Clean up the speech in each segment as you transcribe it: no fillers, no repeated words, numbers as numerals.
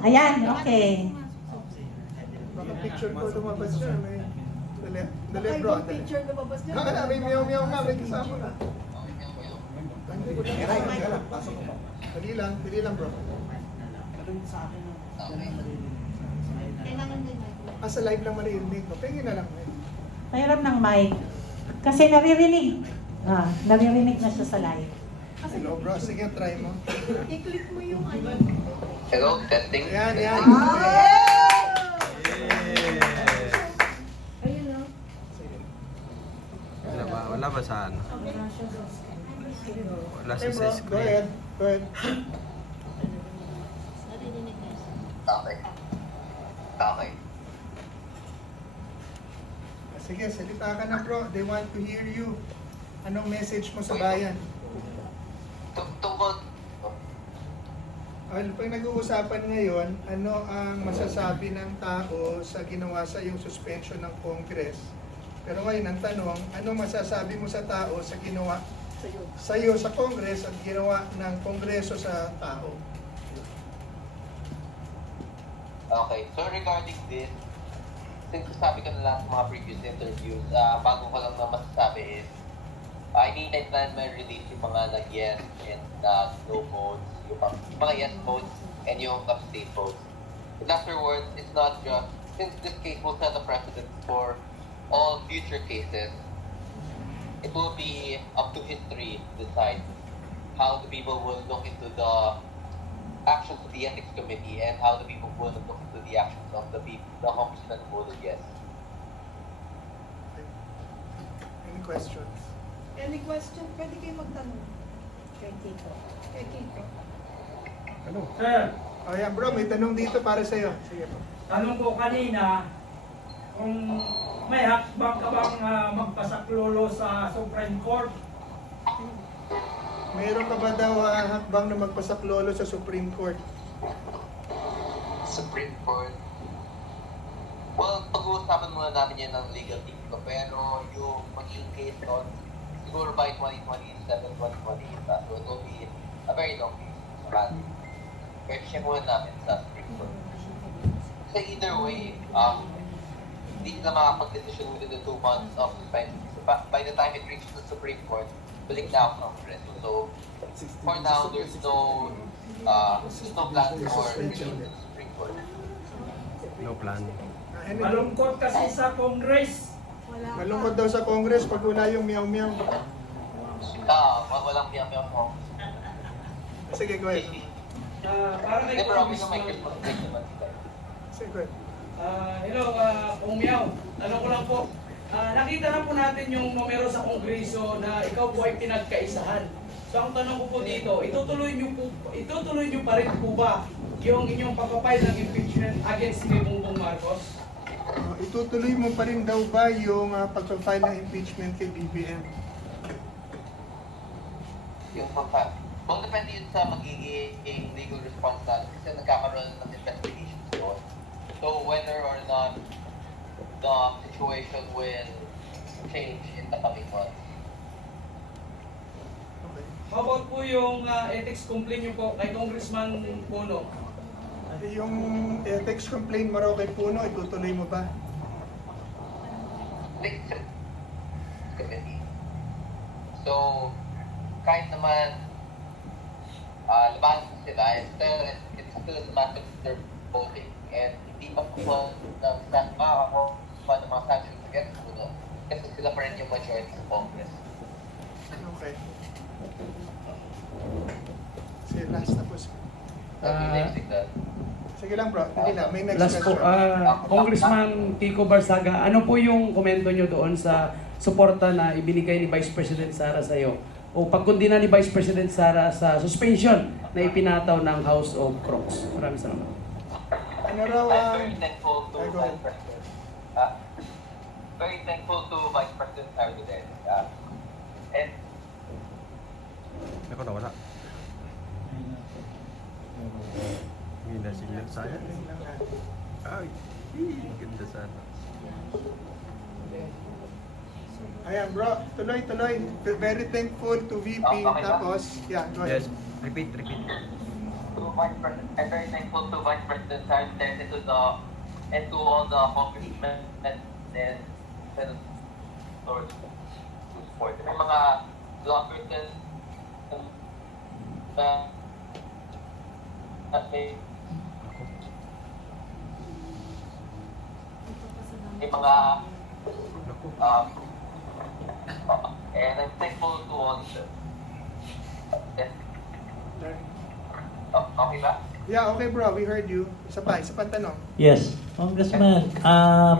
Ayan, okay. Baka picture ko lumabas yun. Dali bro, dali. Picture na babas niya. Kaya may meow-meow nga, may kasama ka. Dali lang bro. Kailangan din Sa live lang maririnig ko. Pingin na lang. Mayroon ng mic. Kasi naririnig. Naririnig na siya sa live. Hello bro, sige try mo. I-click mo yung ano. Hello, testing. Yan. Ayun o. Wala ba sa ano? Wala Hey sa bro, go screen. ahead. Go ahead. Okay. Okay. Sige, salita ka na bro. They want to hear you. Anong message mo sa bayan? Tungkol, Pag nag-uusapan ngayon, ano ang masasabi ng tao sa ginawa sa yung suspension ng Congress? Pero ngayon, ang tanong, ano masasabi mo sa tao sa ginawa sa iyo sa Congress at ginawa ng Kongreso sa tao? okay. So regarding this, since sabi ko na lang sa mga previous interviews, bago ko lang na masasabi is, I think I plan my release yung mga nag-yes and no votes, yung mga yes votes and yung abstain votes. But afterwards, it's not just, since this case will set a precedent for all future cases, it will be up to history to decide how the people will look into the actions of the ethics committee and how the people will look into the actions of the congressmen who voted yes. Any questions? Any question? Pwede kayo magtanong. Kay Kiko. Kay Kiko. Ano? Sir, Ayan bro, may tanong dito para sa iyo. Sige po. tanong ko kanina, kung may hakbang ka bang magpasaklolo sa Supreme Court? Meron ka ba daw hakbang na magpasaklolo sa Supreme Court? Supreme Court. Well, pag-uusapan muna natin yan ng legal team ko, pero yung magiging case on siguro by 2027, 2028, so it will be a very long case. Pero check muna natin sa Supreme Court. So either way, hindi sila makapag-decision within the 2 months of suspension. So by the time it reaches the Supreme Court, balik na ako Congress. So for now, there's no plan for release to the Supreme Court. No plan. Anything? Malungkot kasi sa Congress. Wala. Malungkot daw sa Congress pag wala yung meow-meow. Walang piyam-piyam mo. Sige, go ahead. Para kay Hindi, pero okay naman Congressman. yung mag-take naman sila. Sige, go ahead. Hello, Kung Miao. Tanong ko lang po. Nakita na po natin yung numero sa Kongreso na ikaw po ay pinagkaisahan. So ang tanong ko po dito, itutuloy niyo pa rin po ba yung inyong pagpapile ng impeachment against ni Bongbong Marcos? Itutuloy mo pa rin daw ba yung pag-file ng impeachment kay BBM? Yung pagpa. Well, depende yun sa magiging legal response natin kasi nagkakaroon ng investigations doon. So whether or not the situation will change in the coming months. Okay. How about po yung ethics complaint niyo po kay Congressman Puno? Yung ethics complaint mo raw kay Puno, itutuloy mo ba? Committee. So, kahit naman labanan sila, it's still a matter of their voting. And hindi pa po makakakuha ng mga sanctions against Puno kasi sila pa rin yung majority sa Congress. Okay. Sige, last tapos. Sige lang bro, hindi lang. May next Last po, question. Congressman Kiko Barsaga, ano po yung komento nyo doon sa suporta na ibinigay ni Vice President Sara sa iyo? O pagkundina ni Vice President Sara sa suspension na ipinataw ng House of Crocs? Maraming salamat. Ano raw I'm ang... very thankful to Ay, go Vice ahead. President. Very thankful to Vice President Sara Duterte. And Ako nawala. Hindi na signal saya. Ay, ganda sana. Ayan bro, tuloy. Very thankful to VP. Okay ba? Tapos, yeah, go ahead. Yes, repeat. to Vice President, I'm very thankful to Vice President Sara and to all the congressmen and senators to support. May mga bloggers din at may mga and I'm thankful to all of them. Okay ba? Yeah, okay bro, we heard you. Isa pang tanong. Yes, Congressman,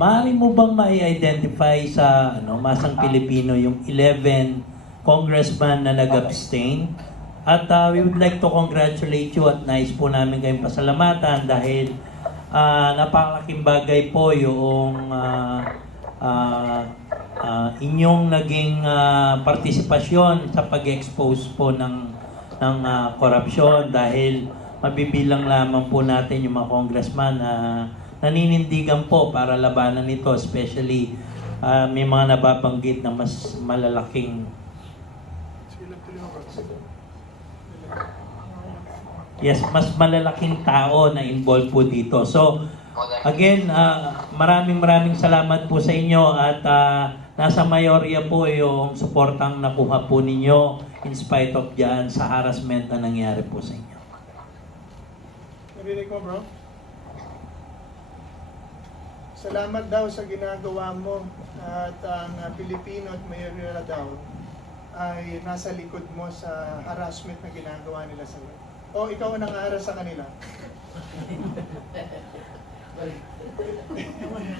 maaari mo bang ma-identify sa masang Pilipino yung 11 congressman na nag-abstain? At we would like to congratulate you at nais po namin kayong pasalamatan dahil napakalaking bagay po yung inyong naging partisipasyon sa pag-expose po ng korupsyon dahil mabibilang lamang po natin yung mga congressman na naninindigan po para labanan ito, especially may mga nababanggit na mas malalaking mas malalaking tao na involved po dito. So, again, maraming salamat po sa inyo at nasa mayorya po yung suportang nakuha po ninyo in spite of dyan sa harassment na nangyari po sa inyo. Narinig mo bro? Salamat daw sa ginagawa mo at ang Pilipino at mayorya daw ay nasa likod mo sa harassment na ginagawa nila sa iyo. O ikaw ang nangaharas sa kanila?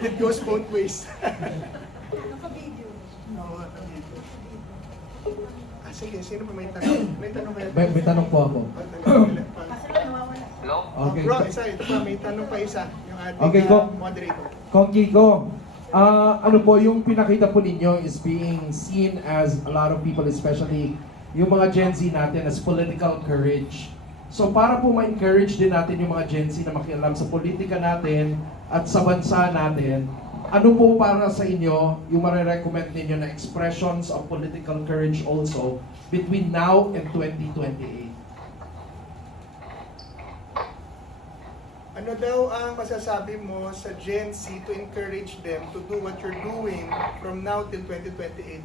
It goes both ways. Naka-video. Oo, naka-video. Sige, sino pa may tanong? May tanong kaya? May tanong po ako. Kasi lang nawawala. Hello? Okay. Bro, isa, ito pa, may tanong pa isa. Yung ating Okay, go. moderator. Kong Kiko, ano po yung pinakita po ninyo is being seen as a lot of people, especially yung mga Gen Z natin, as political courage. So para po ma-encourage din natin yung mga Gen Z na makialam sa politika natin at sa bansa natin, ano po para sa inyo yung marirecommend ninyo na expressions of political courage also between now and 2028? Ano daw ang masasabi mo sa Gen Z to encourage them to do what you're doing from now till 2028?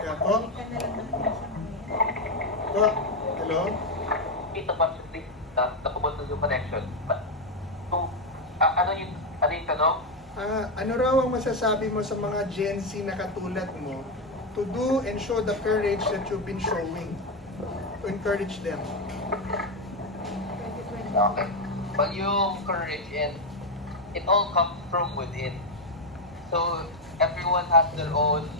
Kaya po? Po? Hello? Kita pa siya na pumunta yung connection. Kung ano yung tanong? Ano raw ang masasabi mo sa mga Gen Z na katulad mo to do and show the courage that you've been showing to encourage them? Okay. Well, yung courage and it all comes from within. So everyone has their own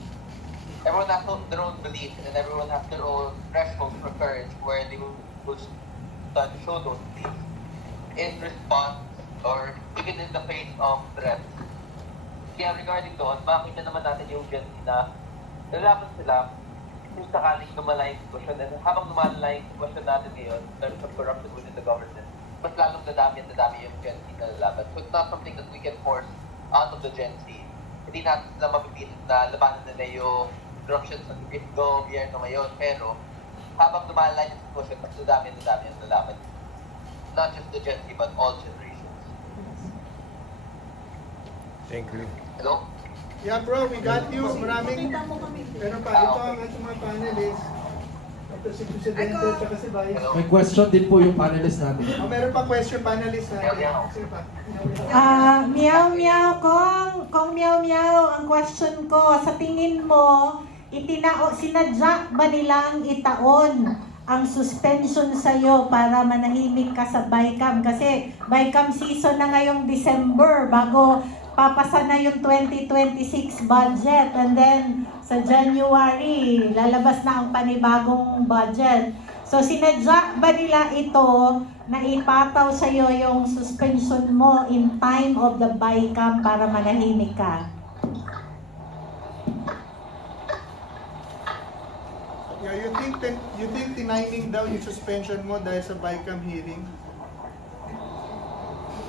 beliefs and everyone has their own threshold for courage where they will start to show those beliefs in response or even in the face of threats. Kaya regarding doon, makikita naman natin yung Gen Z na lalaban sila kung sakaling lumala yung sitwasyon. And habang lumala yung sitwasyon natin ngayon, in terms of corruption within the government, mas lalong dadami yung Gen Z na lalaban. So it's not something that we can force out of the Gen Z. Hindi natin sila mapipilit na labanan nila yung corruption sa gobyerno ngayon. Pero habang lumala yung sitwasyon, mas dadami yung lalaban. Not just the Gen Z, but all generations. Thank you. Hello? Yeah bro, we got you. Maraming... Pakita mo kami. Pero pa, ito ang ating mga panelists. Ito si Presidente at saka si Vice. May question din po yung panelist natin. Meron pa question panelist natin. Sino pa? Meow meow kong meow meow, ang question ko, sa tingin mo, sinadya ba nilang itaon ang suspension sa'yo para manahimik ka sa BICAM? Kasi BICAM season na ngayong December bago papasa na yung 2026 budget, and then sa January lalabas na ang panibagong budget. So sinadya ba nila ito na ipataw sa iyo yung suspension mo in time of the BICAM para manahimik ka? Yeah, you think tiniming daw yung suspension mo dahil sa BICAM hearing?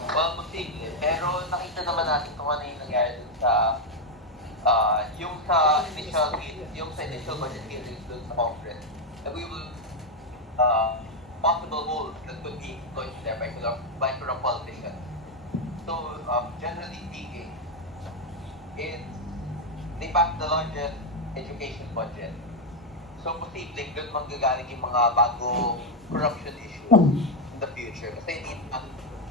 Well, posible. Pero nakita naman natin kung ano yung nangyari dun sa yung sa initial budget hearings dun sa Congress, that we will possible holes that could be exploited there by corrupt politicians. So, generally speaking, they passed the largest education budget. So, posibleng doon manggagaling yung mga bagong corruption issues in the future. Kasi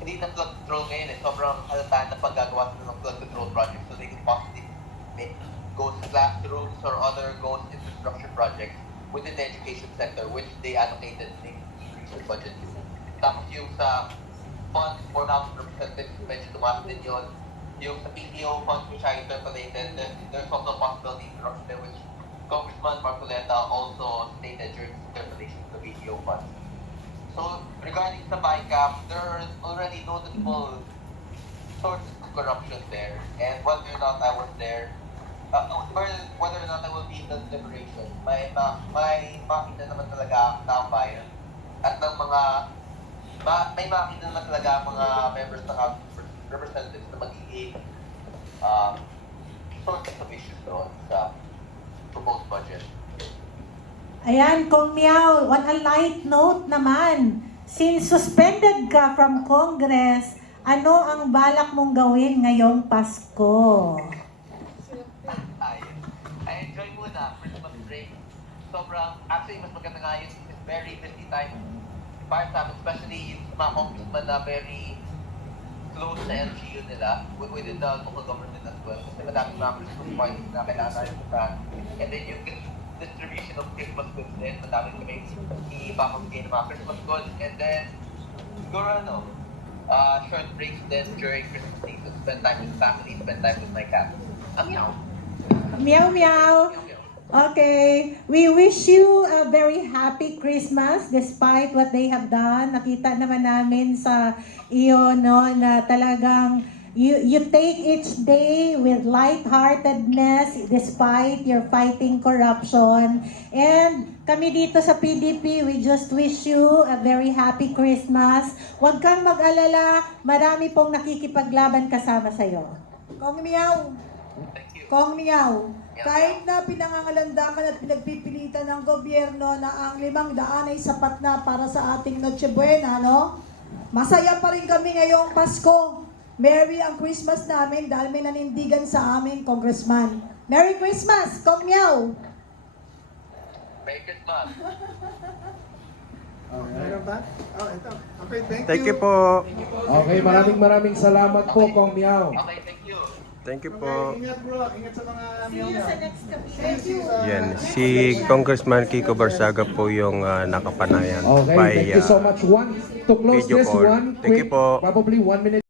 hindi na flood control ngayon eh. Sobrang halata na paggagawa sila ng flood control project. So, they can possibly make ghost classrooms or other ghost infrastructure projects within the education sector, which they allocated in the budget. Tapos yung sa funds for non-representatives, medyo tumaas din yun. Yung sa PTO funds, which are interpolated, there's also a possibility of corruption, which Congressman Marcoleta also stated during his interpellation of the PTO funds. So, regarding sa BICAP, there are already noticeable sources of corruption there. And whether or not I was there, whether or not I will be in the deliberation, may makita naman talaga ang taong bayan at ng mga may makita naman talaga ang mga members ng House of Representatives na magiging sources of issues doon sa proposed budget. Ayan, Kong Miao, on a light note naman, since suspended ka from Congress, ano ang balak mong gawin ngayong Pasko? I enjoy muna Christmas break. Actually, mas maganda nga yun. It's very busy time para sa amin, especially yung mga congressmen na very close sa LGU nila within the local government as well. Kasi madaming mga Christmas parties na kailangan natin puntahan. And then yung distribution of Christmas goods din, madaming kami ipapamigay ng mga Christmas goods. And then, siguro short breaks din during Christmas season. Spend time with family, spend time with my cat. Meow. Meow meow. Okay, we wish you a very happy Christmas despite what they have done. Nakita naman namin sa iyo no na talagang you take each day with lightheartedness despite your fighting corruption. And kami dito sa PDP, we just wish you a very happy Christmas. Huwag kang mag-alala, marami pong nakikipaglaban kasama sa iyo. Kong Miao, Thank you. Kong Miao, kahit na pinangangalandakan at pinagpipilitan ng gobyerno na ang 500 ay sapat na para sa ating Noche Buena, no? Masaya pa rin kami ngayong Pasko. Merry ang Christmas namin dahil may nanindigan sa aming congressman. Merry Christmas, Kong Miao! Merry Christmas. Meron ba? Oh, ito. Okay, thank you. Thank you po. Okay, maraming salamat po, Kong Miao. Okay, thank you. Thank you Okay, po. ingat bro. Ingat sa mga meow. Thank you. Yan, si Congressman Kiko Barsaga po yung nakapanayan Okay, by thank you so much. To close video this call. one, Thank you quick, po. probably 1 minute.